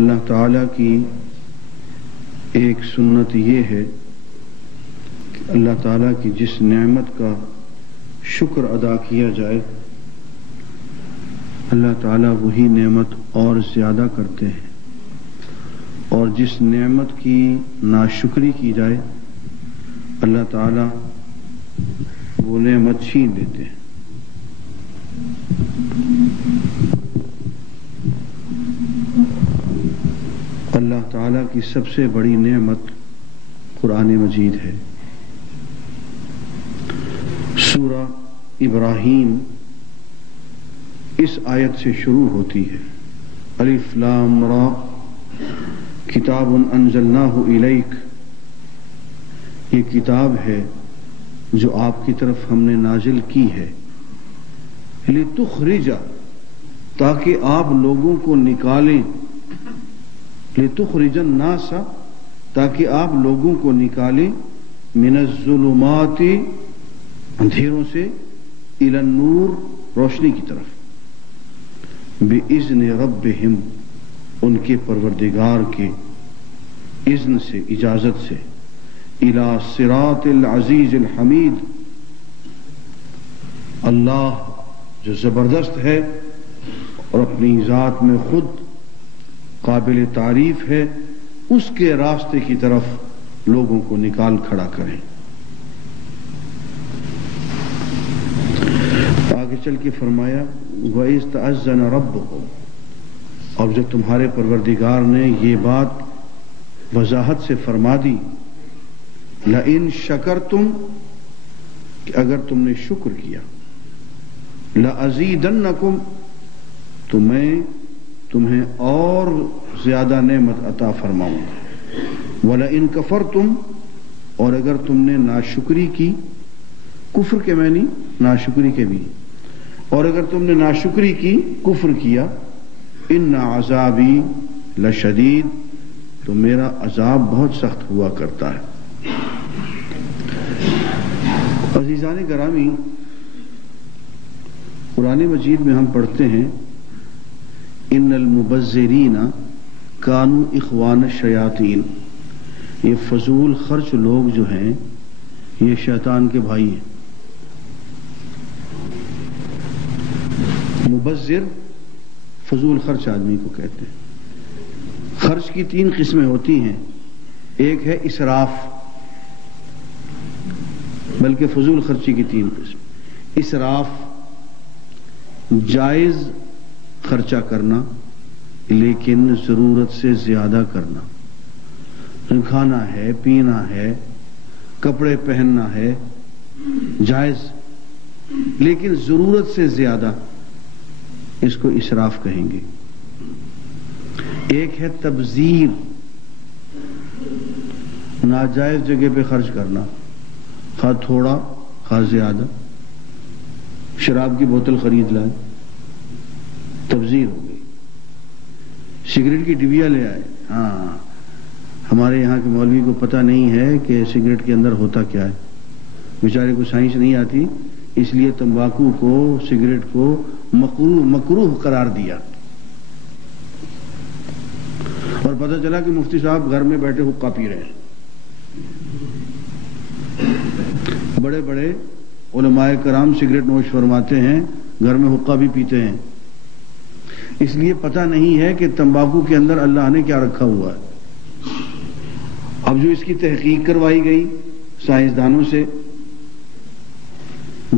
اللہ تعالیٰ کی ایک سنت یہ ہے کہ اللہ تعالیٰ کی جس نعمت کا شکر ادا کیا جائے اللہ تعالیٰ وہی نعمت اور زیادہ کرتے ہیں، اور جس نعمت کی ناشکری کی جائے اللہ تعالیٰ وہ نعمت چھین لیتے ہیں۔ اللہ تعالیٰ کی سب سے بڑی نعمت قرآن مجید ہے۔ سورہ ابراہیم اس آیت سے شروع ہوتی ہے، الف لام را کتاب انزلناہ الیک، یہ کتاب ہے جو آپ کی طرف ہم نے نازل کی ہے، لتخرج تاکہ آپ لوگوں کو نکالیں، لتخرج الناس تاکہ آپ لوگوں کو نکالیں، من الظلمات اندھیروں سے، الی النور روشنی کی طرف، بِإِذْنِ رَبِّهِمْ ان کے پروردگار کے اذن سے، اجازت سے، اِلَى صِرَاطِ الْعَزِيزِ الْحَمِيدِ اللہ جو زبردست ہے اور اپنی ذات میں خود قابل تعریف ہے، اس کے راستے کی طرف لوگوں کو نکال کھڑا کریں۔ آگے چل کے فرمایا وَإِذْ تَأَذَّنَ رَبُّكُمْ، اور جب تمہارے پروردگار نے یہ بات وضاحت سے فرما دی، لَإِن شَكَرْتُمْ کہ اگر تم نے شکر کیا، لَأَزِيدَنَّكُمْ تو میں تمہیں اور زیادہ نعمت عطا فرماؤں گا، وَلَئِن كَفَرْتُمْ اور اگر تم نے ناشکری کی، کفر کے معنی ناشکری کے بھی، اور اگر تم نے ناشکری کی، کفر کیا، ان عذابی لشدید تو میرا عذاب بہت سخت ہوا کرتا ہے۔ عزیزان گرامی، قرآن مجید میں ہم پڑھتے ہیں ان المبذرین کانوا اخوان الشیاطین، یہ فضول خرچ لوگ جو ہیں یہ شیطان کے بھائی ہیں۔ مبذر فضول خرچ آدمی کو کہتے ہیں۔ خرچ کی تین قسمیں ہوتی ہیں، ایک ہے اسراف، بلکہ فضول خرچی کی تین قسم، اسراف جائز خرچہ کرنا لیکن ضرورت سے زیادہ کرنا، کھانا ہے، پینا ہے، کپڑے پہننا ہے، جائز لیکن ضرورت سے زیادہ، اس کو اسراف کہیں گے۔ ایک ہے تبذیر، ناجائز جگہ پہ خرچ کرنا، خواہ تھوڑا خواہ زیادہ، شراب کی بوتل خرید لائے، تبذیر ہو گئی۔ سگریٹ کی ڈبیا لے آئے، ہاں ہمارے یہاں کے مولوی کو پتہ نہیں ہے کہ سگریٹ کے اندر ہوتا کیا ہے، بیچارے کو سائنس نہیں آتی، اس لیے تمباکو کو، سگریٹ کو مکروہ قرار دیا، اور پتہ چلا کہ مفتی صاحب گھر میں بیٹھے حقہ پی رہے ہیں۔ بڑے بڑے علماء کرام سگریٹ نوش فرماتے ہیں، گھر میں حقہ بھی پیتے ہیں، اس لیے پتہ نہیں ہے کہ تمباکو کے اندر اللہ نے کیا رکھا ہوا ہے۔ اب جو اس کی تحقیق کروائی گئی سائنسدانوں سے،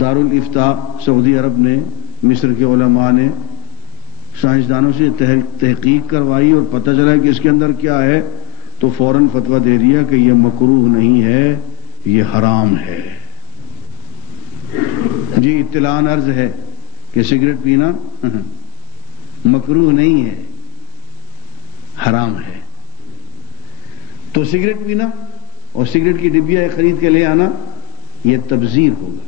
دارالافتاء سعودی عرب نے، مصر کے علماء نے سائنسدانوں سے تحقیق کروائی اور پتہ چلا کہ اس کے اندر کیا ہے، تو فوراً فتویٰ دے دیا کہ یہ مکروہ نہیں ہے، یہ حرام ہے۔ جی اطلاع عرض ہے کہ سگریٹ پینا مکروہ نہیں ہے، حرام ہے۔ تو سگریٹ پینا اور سگریٹ کی ڈبیا خرید کے لے آنا یہ تبذیر ہوگا۔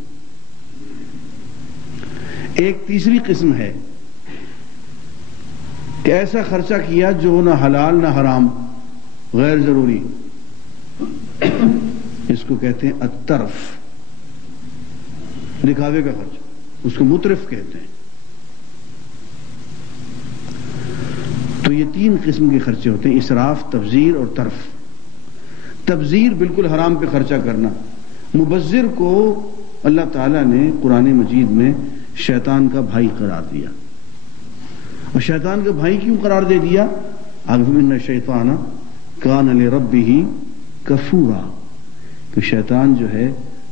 ایک تیسری قسم ہے کہ ایسا خرچہ کیا جو نہ حلال نہ حرام، غیر ضروری، اس کو کہتے ہیں الترف، دکھاوے کا خرچ، اس کو مترف کہتے ہیں۔ تو تو یہ 3 قسم کے خرچے ہوتے ہیں: اسراف، تبذیر اور ترف۔ تبذیر بالکل حرام پہ خرچہ کرنا۔ مبذر کو اللہ تعالیٰ نے قرآن مجید میں شیطان کا بھائی قرار دیا۔ اور شیطان کا بھائی کیوں قرار دے دیا؟ اِنَّ الشَّیطَانَ کَانَ لِرَبِّهِ کفورا، کہ شیطان جو ہے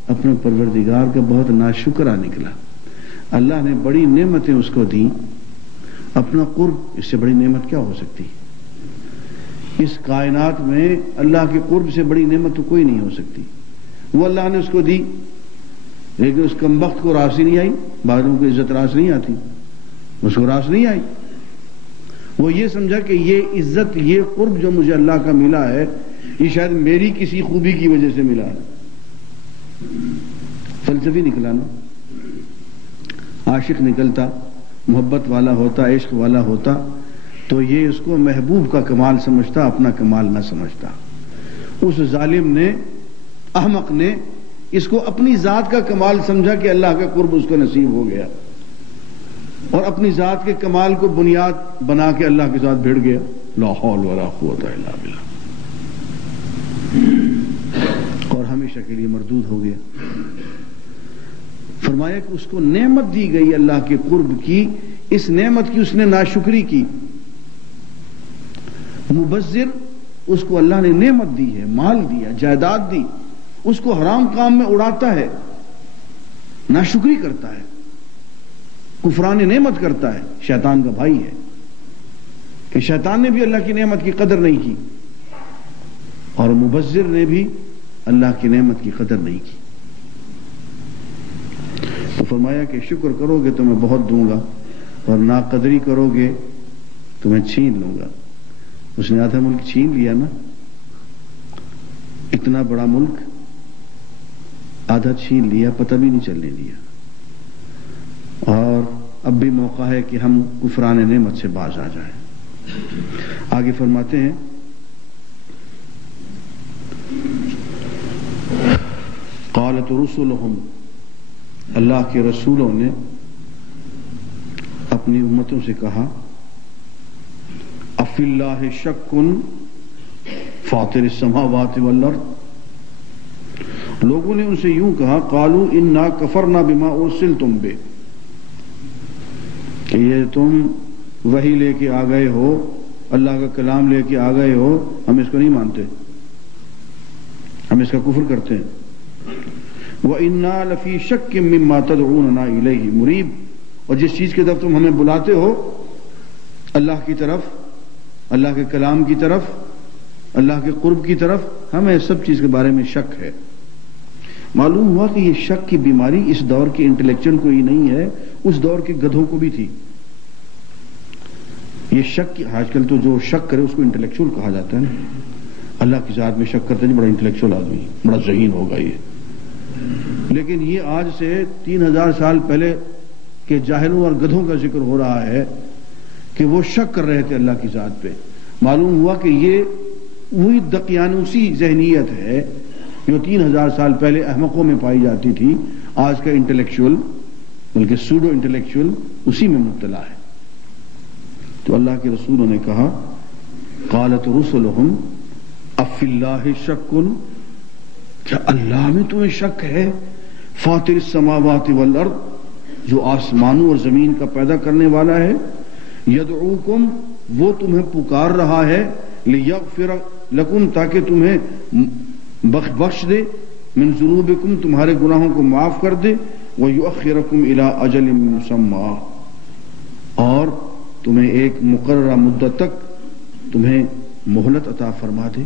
اپنے پروردگار کا بہت ناشکرا نکلا۔ اللہ نے بڑی نعمتیں اس کو دیں، اپنا قرب، اس سے بڑی نعمت کیا ہو سکتی؟ اس کائنات میں اللہ کے قرب سے بڑی نعمت تو کوئی نہیں ہو سکتی۔ وہ اللہ نے اس کو دی، لیکن اس کمبخت کو راس ہی نہیں آئی۔ بعضوں کو عزت راس نہیں آتی، اس کو راس نہیں آئی۔ وہ یہ سمجھا کہ یہ عزت، یہ قرب جو مجھے اللہ کا ملا ہے، یہ شاید میری کسی خوبی کی وجہ سے ملا ہے۔ فلسفی نکلا نا۔ عاشق نکلتا، محبت والا ہوتا، عشق والا ہوتا، تو یہ اس کو محبوب کا کمال سمجھتا، اپنا کمال نہ سمجھتا۔ اس ظالم نے، احمق نے اس کو اپنی ذات کا کمال سمجھا کہ اللہ کا قرب اس کو نصیب ہو گیا، اور اپنی ذات کے کمال کو بنیاد بنا کے اللہ کے ساتھ بھیڑ گیا۔ لا حول ولا قوت الا باللہ، اور ہمیشہ کے لیے مردود ہو گیا۔ فرمایا کہ اس کو نعمت دی گئی اللہ کے قرب کی، اس نعمت کی اس نے ناشکری کی۔ مبذر، اس کو اللہ نے نعمت دی ہے، مال دیا، جائیداد دی، اس کو حرام کام میں اڑاتا ہے، ناشکری کرتا ہے، کفران نعمت کرتا ہے، شیطان کا بھائی ہے، کہ شیطان نے بھی اللہ کی نعمت کی قدر نہیں کی، اور مبذر نے بھی اللہ کی نعمت کی قدر نہیں کی۔ تو فرمایا کہ شکر کرو گے تو میں بہت دوں گا، اور ناقدری کرو گے تو میں چھین لوں گا۔ اس نے آدھا ملک چھین لیا نا، اتنا بڑا ملک آدھا چھین لیا، پتہ بھی نہیں چلنے دیا، اور اب بھی موقع ہے کہ ہم کفران نعمت سے باز آ جائیں۔ آگے فرماتے ہیں قالت رسلہم، اللہ کے رسولوں نے اپنی امتوں سے کہا، افی اللہ شک فاطر السماوات والارض، لوگوں نے ان سے یوں کہا، قالوا انا کفرنا بما ارسلتم بہ، کہ یہ تم وحی لے کے آ گئے ہو، اللہ کا کلام لے کے آ گئے ہو، ہم اس کو نہیں مانتے، ہم اس کا کفر کرتے ہیں۔ وَإِنَّا لَفِي شَكٍّ مِّمَّا تَدْعُونَنَا إِلَيْهِ مُرِيبٍ، اور جس چیز کی طرف تم ہمیں بلاتے ہو، اللہ کی طرف، اللہ کے کلام کی طرف، اللہ کے قرب کی طرف، ہمیں سب چیز کے بارے میں شک ہے۔ معلوم ہوا کہ یہ شک کی بیماری اس دور کے انٹلیکچوئل کو ہی نہیں ہے، اس دور کے گدھوں کو بھی تھی۔ یہ شک، آج کل تو جو شک کرے اس کو انٹلیکچوئل کہا جاتا ہے نا۔ اللہ کی ذات میں شک کرتے ہیں، بڑا انٹلیکچوئل آدمی، بڑا ذہین ہوگا یہ۔ لیکن یہ آج سے 3000 سال پہلے کے جاہلوں اور گدھوں کا ذکر ہو رہا ہے کہ وہ شک کر رہے تھے اللہ کی ذات پہ۔ معلوم ہوا کہ یہ وہی دقیانوسی ذہنیت ہے جو 3000 سال پہلے احمقوں میں پائی جاتی تھی۔ آج کا انٹلیکچوئل، بلکہ سوڈو انٹلیکچوئل، اسی میں مبتلا ہے۔ تو اللہ کے رسولوں نے کہا، قالت رسلہم افی اللہ شک، کیا اللہ میں تمہیں شک ہے؟ فاطر السماوات والارض، جو آسمانوں اور زمین کا پیدا کرنے والا ہے، یدعوکم، وہ تمہیں پکار رہا ہے، لیغفر لکم، تاکہ تمہیں بخش دے، من ذنوبکم، تمہارے گناہوں کو معاف کر دے، ویؤخرکم الی اجل مسمى، اور تمہیں ایک مقررہ مدت تک تمہیں مہلت عطا فرما دے۔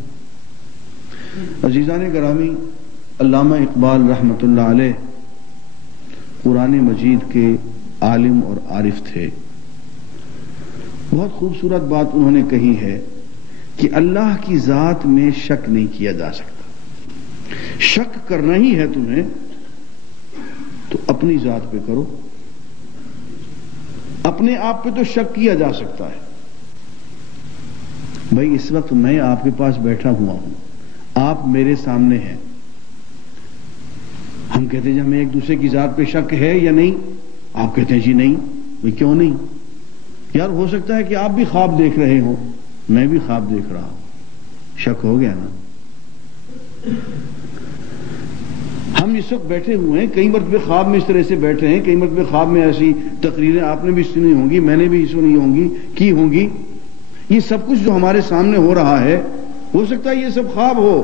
عزیزان گرامی، علامہ اقبال رحمۃ اللہ علیہ قرآن مجید کے عالم اور عارف تھے۔ بہت خوبصورت بات انہوں نے کہی ہے کہ اللہ کی ذات میں شک نہیں کیا جا سکتا۔ شک کرنا ہی ہے تمہیں تو اپنی ذات پہ کرو، اپنے آپ پہ تو شک کیا جا سکتا ہے۔ بھائی اس وقت میں آپ کے پاس بیٹھا ہوا ہوں، آپ میرے سامنے ہیں، ہم کہتے ہیں جی ہمیں ایک دوسرے کی ذات پہ شک ہے یا نہیں؟ آپ کہتے ہیں جی نہیں۔ بھائی کیوں نہیں؟ یار ہو سکتا ہے کہ آپ بھی خواب دیکھ رہے ہوں، میں بھی خواب دیکھ رہا ہوں، شک ہو گیا نا؟ ہم اس وقت بیٹھے ہوئے ہیں، کئی مرتبہ خواب میں اس طرح سے بیٹھے ہیں، کئی مرتبہ خواب میں ایسی تقریریں آپ نے بھی سنی ہوں گی، میں نے بھی سنی ہوں گی، کی ہوں گی۔ یہ سب کچھ جو ہمارے سامنے ہو رہا ہے، ہو سکتا ہے یہ سب خواب ہو۔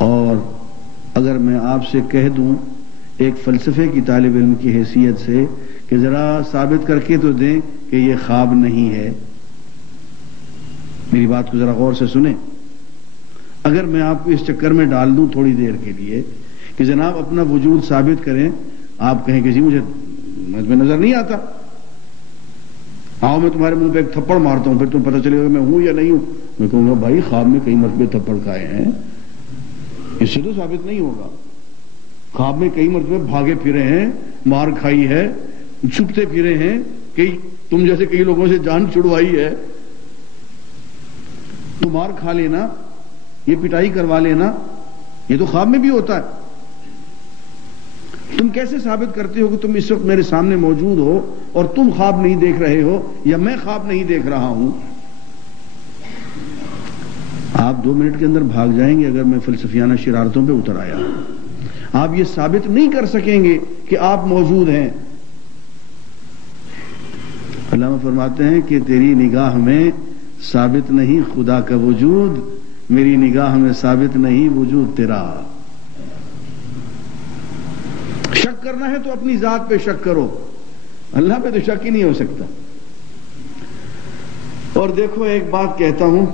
اور اگر میں آپ سے کہہ دوں ایک فلسفے کی طالب علم کی حیثیت سے کہ ذرا ثابت کر کے تو دیں کہ یہ خواب نہیں ہے، میری بات کو ذرا غور سے سنیں۔ اگر میں آپ کو اس چکر میں ڈال دوں تھوڑی دیر کے لیے کہ جناب اپنا وجود ثابت کریں، آپ کہیں کہ جی مجھے نظر نہیں آتا، آؤ میں تمہارے منہ پہ ایک تھپڑ مارتا ہوں، پھر تم پتہ چلے گا میں ہوں یا نہیں ہوں۔ میں کہوں گا بھائی خواب میں کئی مرتبہ تھپڑ کھائے ہیں، اس سے تو ثابت نہیں ہوگا۔ خواب میں کئی مرتبہ بھاگے پھرے ہیں، مار کھائی ہے، چھپتے پھرے ہیں، کئی تم جیسے کئی لوگوں سے جان چھڑوائی ہے، تو مار کھا لینا، یہ پٹائی کروا لینا، یہ تو خواب میں بھی ہوتا ہے۔ تم کیسے ثابت کرتے ہو کہ تم اس وقت میرے سامنے موجود ہو اور تم خواب نہیں دیکھ رہے ہو یا میں خواب نہیں دیکھ رہا ہوں؟ آپ 2 منٹ کے اندر بھاگ جائیں گے اگر میں فلسفیانہ شرارتوں پہ اتر آیا۔ آپ یہ ثابت نہیں کر سکیں گے کہ آپ موجود ہیں۔ علامہ فرماتے ہیں کہ تیری نگاہ میں ثابت نہیں خدا کا وجود، میری نگاہ میں ثابت نہیں وجود تیرا۔ شک کرنا ہے تو اپنی ذات پہ شک کرو، اللہ پہ تو شک ہی نہیں ہو سکتا۔ اور دیکھو ایک بات کہتا ہوں،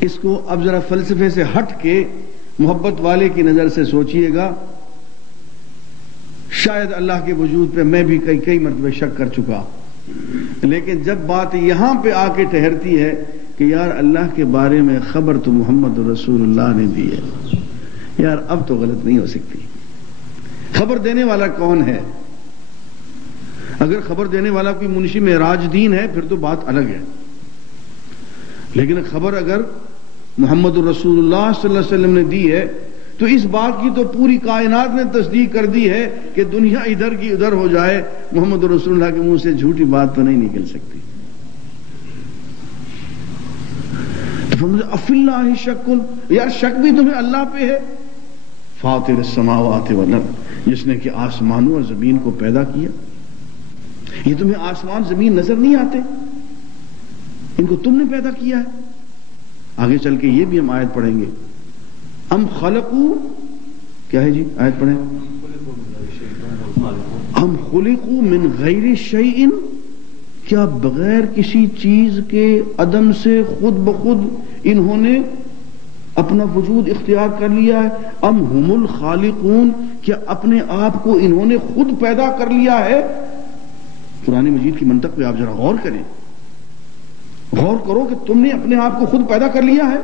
اس کو اب ذرا فلسفے سے ہٹ کے محبت والے کی نظر سے سوچئے گا۔ شاید اللہ کے وجود پہ میں بھی کئی مرتبہ شک کر چکا، لیکن جب بات یہاں پہ آ کے ٹھہرتی ہے کہ یار اللہ کے بارے میں خبر تو محمد رسول اللہ نے دی ہے، یار اب تو غلط نہیں ہو سکتی۔ خبر دینے والا کون ہے؟ اگر خبر دینے والا کوئی منشی معراج دین ہے پھر تو بات الگ ہے، لیکن خبر اگر محمد رسول اللہ صلی اللہ علیہ وسلم نے دی ہے تو اس بات کی تو پوری کائنات نے تصدیق کر دی ہے کہ دنیا ادھر کی ادھر ہو جائے، محمد رسول اللہ کے منہ سے جھوٹی بات تو نہیں نکل سکتی۔ افی اللہ شک، یار شک بھی تمہیں اللہ پہ ہے؟ فاطر السماوات والارض، جس نے کہ آسمانوں اور زمین کو پیدا کیا۔ یہ تمہیں آسمان زمین نظر نہیں آتے؟ ان کو تم نے پیدا کیا ہے۔ آگے چل کے یہ بھی ہم آیت پڑھیں گے، ام خلقو، کیا ہے جی آیت پڑھیں، ہم خلقو من غیر شیء، کیا بغیر کسی چیز کے عدم سے خود بخود انہوں نے اپنا وجود اختیار کر لیا ہے؟ ام ہم الخالقون، کیا اپنے آپ کو انہوں نے خود پیدا کر لیا ہے؟ قرآن مجید کی منطق پہ آپ ذرا غور کریں، غور کرو کہ تم نے اپنے آپ کو خود پیدا کر لیا ہے،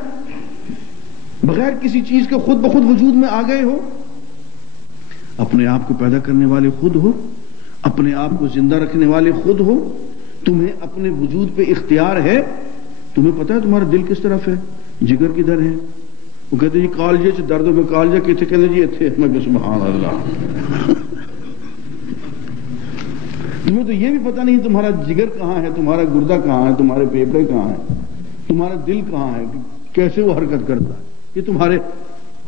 بغیر کسی چیز کے خود بخود وجود میں آ گئے ہو، اپنے آپ کو پیدا کرنے والے خود ہو، اپنے آپ کو زندہ رکھنے والے خود ہو، تمہیں اپنے وجود پہ اختیار ہے۔ تمہیں پتا ہے تمہارا دل کس طرف ہے، جگر کدھر ہے؟ وہ کہتے جی کالجے چ درد میں کالجا کتنے، کہتے جی اتنے، میں کہ سبحان اللہ۔ تمہیں تو یہ بھی پتا نہیں تمہارا جگر کہاں ہے، تمہارا گردہ کہاں ہے، تمہارے پھیپھڑے کہاں ہیں، تمہارا دل کہاں ہے، کیسے وہ حرکت کرتا ہے۔ یہ تمہارے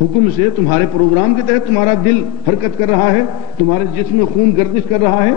حکم سے، تمہارے پروگرام کے تحت تمہارا دل حرکت کر رہا ہے، تمہارے جسم میں خون گردش کر رہا ہے۔